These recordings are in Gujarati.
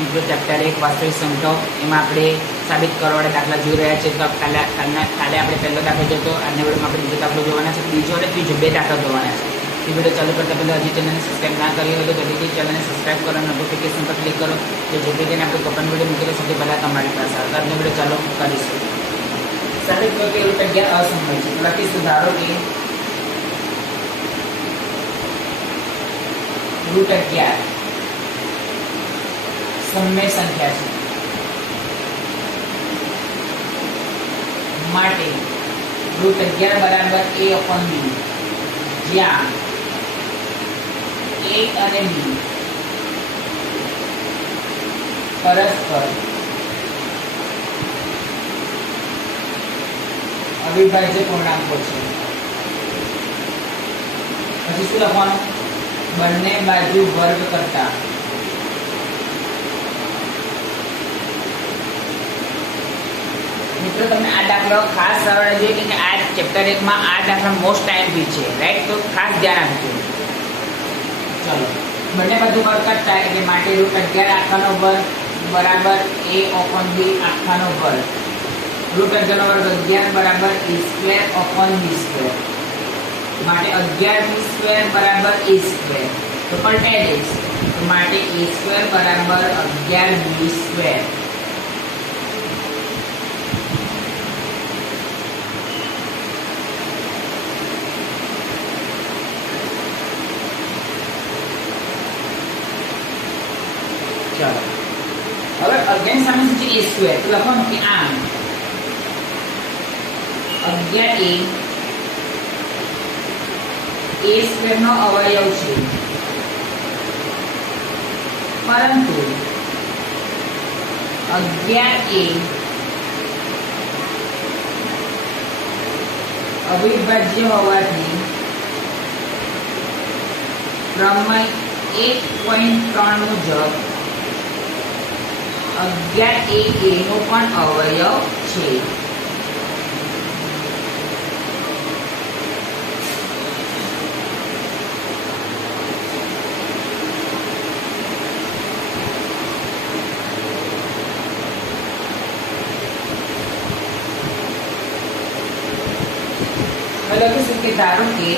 મિત્રો ચેપ્ટર 1 વાસ્તવિક સંખ્યાઓ એમાં આપણે સાબિત કરવાવાળા દાખલા જોઈ રહ્યા છીએ. તો કાલે આપણે પહેલો દાખલો જોયો, આજના વિડીયોમાં આપણે બીજો દાખલો જોવાના છે, બીજો અને ત્રીજો બે દાખલા જોવાના છે. એ વિડીયો ચાલુ કરતા પહેલાં હજી ચેનલને સબસ્ક્રાઈબ ના કરી હોય તો જલ્દીથી ચેનલને સબસ્ક્રાઈબ કરો, નોટિફિકેશન પર ક્લિક કરો, જેથી કરીને આપણે કોઈ પણ વિડીયો મૂકેલો સૌથી પહેલાં તમારી પાસે આવે. આજનો વિડીયો ચાલુ કરીશું. સાબિત કરો કે રૂટ 11 અસમય છે. તો લખીશું ધારો કે રૂટ 11 સમય સંખ્યા છે માટે રૂટ 11 બરાબર a/b, જ્યાં a અને b પરસ્પર અવિભાજ્ય પૂર્ણાંકો છે. પછી શું લખવાનું? બંને બાજુ વર્ગ કરતા મિત્રો તમને આ દાખલો ખાસ આવડે જોઈએ કે આ ચેપ્ટર 1 માં આ દાખલા મોસ્ટ ટાઈમ બી છે, રાઈટ? તો ખાસ ધ્યાન આપજો. ચલો, બંને બાજુ વર્ગ કરતા એટલે માટે રૂટ 11 આખાનો વર્ગ બરાબર a/b આખાનો વર્ગ. રૂટ 11 નો વર્ગ 11 બરાબર a²/b². માટે 11b² બરાબર a². તો પલટાઈ દઈશ. તો માટે a² બરાબર 11b². ચાલો, હવે 11 સામે શું છે? a². તો લખવાનું કે આમ 11 a² નો અવયવ છે, પરંતુ 11 અવિભાજ્ય હોવાથી પ્રમેય 1.3 મુજબ 11 નો પણ અવયવ છે. લખીશું કે ધારો કે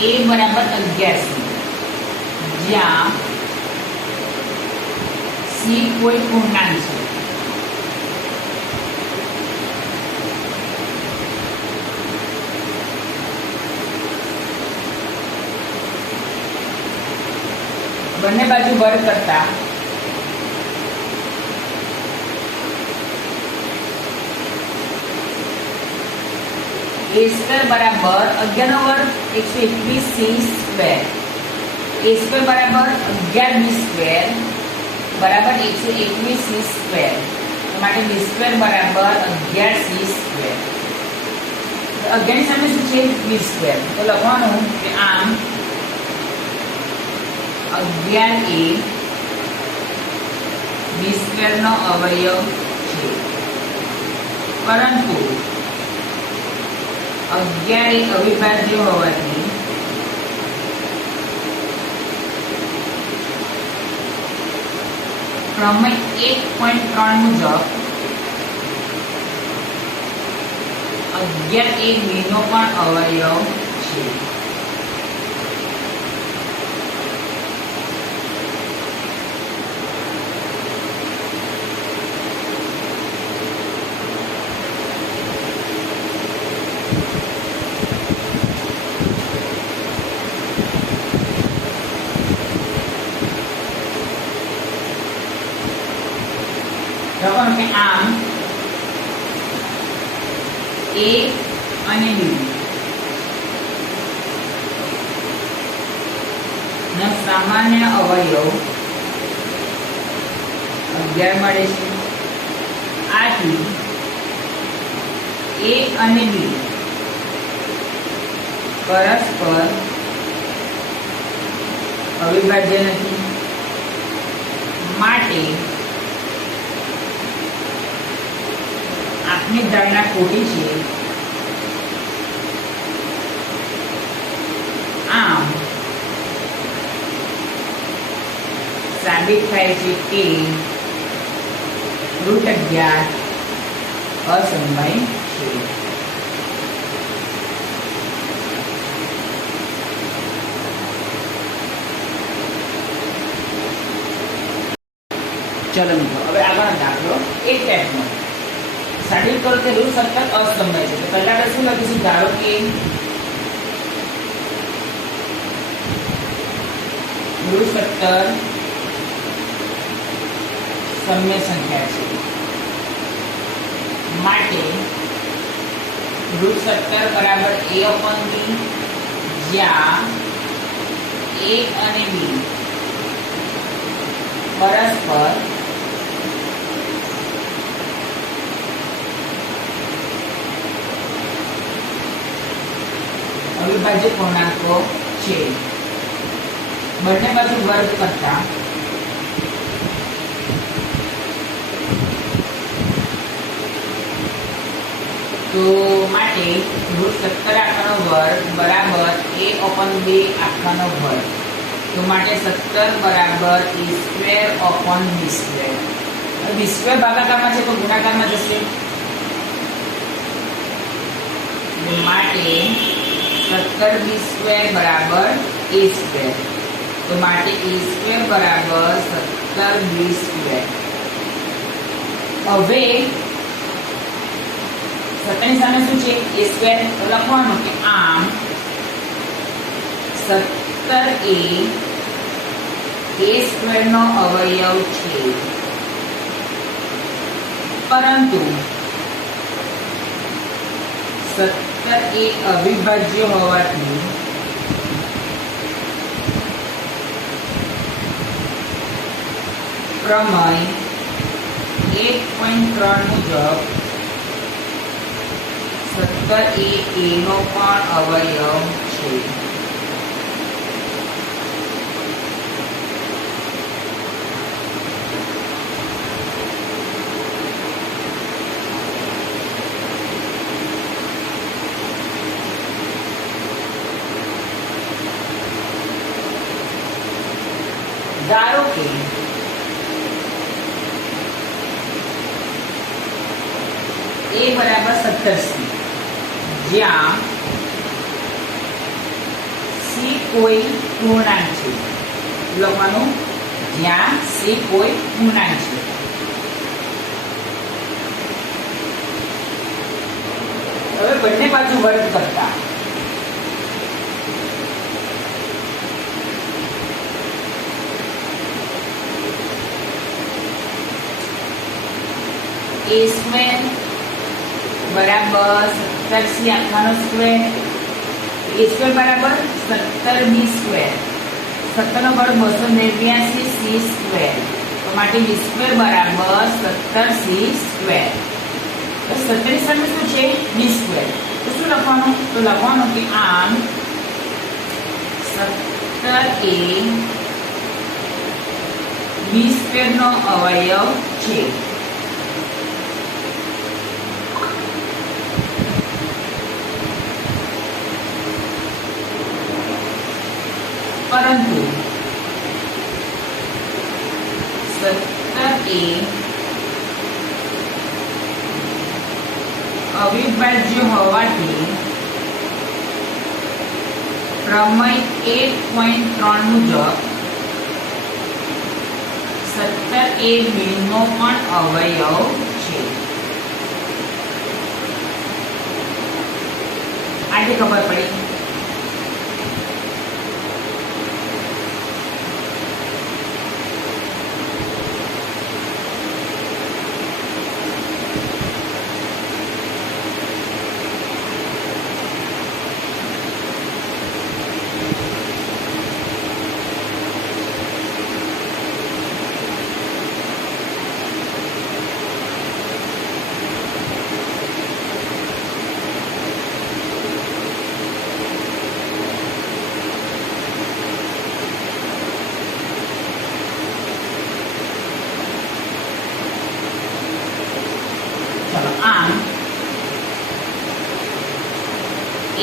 a બરાબર 11, જ્યાં c કોઈ પૂર્ણાંક છે. બંને બાજુ વર્ગ કરતા a² બરાબર 11 નો વર્ગ 121c². a² બરાબર 11b² બરાબર 121c². માટે b² બરાબર 11c². 11 ની સામે શું છે? b². તો લખવાનું કે આમ 11 b² નો અવયવ છે, પરંતુ 11 અવિભાજ્ય હોવાથી પ્રમેય 1.3 મુજબ 11 b નો પણ અવયવ છે. લખવાનું કે આમ a અને b ના સામાન્ય અવયવ 11 મળે છે. આથી a અને b પરસ્પર અવિભાજ્ય નથી, માટે આપની ધારણા ખોટી છે. આમ સાબિત થાય છે કે √11 અસમય છે. ચલો મિત્રો, હવે આગળ દાખલો એક ટાઈપનો સાબિત કરો કે √17 અસમય છે. તો પહેલા આપણે શું લખીશું? ધારો કે √17 સમય સંખ્યા છે, માટે √17 બરાબર a/b, જ્યાં a અને b પરસ્પર અવિભાજ્ય પૂર્ણાંકો છે. બંને બાજુ વર્ગ કરતા તો માટે √17 આખાનો વર્ગ બરાબર a/2 આખાનો વર્ગ. તો માટે 17 બરાબર a²/b². b² ભાગાકારમાં છે તો ગુણાકારમાં જશે. માટે 17b² બરાબર a². તો માટે a² બરાબર 17b². હવે 17 ની સામે શું છે? a². તો લખવાનું કે આમ 17 એ a² નો અવયવ છે, પરંતુ 17 એ અવિભાજ્ય હોવાથી પ્રમેય 1.3 મુજબ 17 એ a નો પણ અવયવ છે. ધારો કે a બરાબર 17c, જ્યાં c કોઈ પૂર્ણાંક છે. લખવાનું જ્યાં c કોઈ પૂર્ણાંક છે. હવે બંને બાજુ વર્ગ કરતા a² બરાબર 17c આખાનો સ્ક્વેર, a² બરાબર 17b². 17 નો વર્ગ 289c². તો માટે b² બરાબર 17c². તો 17 ની સામે શું છે? b². તો શું લખવાનું? તો લખવાનું કે આમ 17 એ b² નો અવયવ છે. પરંતુ 17 એ અવિભાજ્ય હોવાથી પ્રમેય 1.3 મુજબ 17 એ b નો પણ અવયવ છે. આજે ખબર પડી.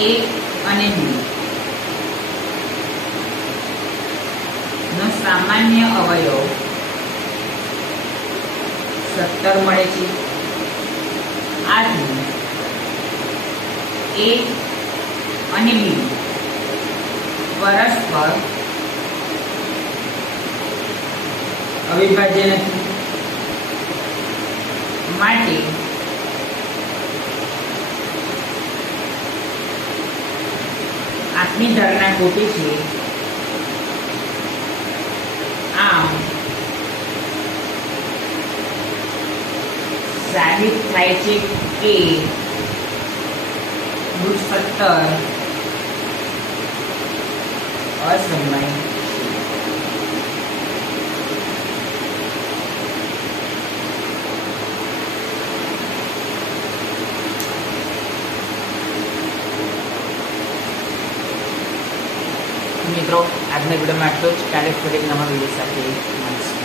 એ અને બી નો સામાન્ય અવયવ 17 મળે છે. આથી એ અને બી પરસ્પર અવિભાજ્ય નથી. માટે આપની ધારણા ખોટી છે. આમ સાબિત થાય છે કે રૂટ 17 અસમય છે. મિત્રો આજના વિડીયોમાં આટલું જ. કાલે ફરી એક નવા વિડીયો સાથે મળીશું.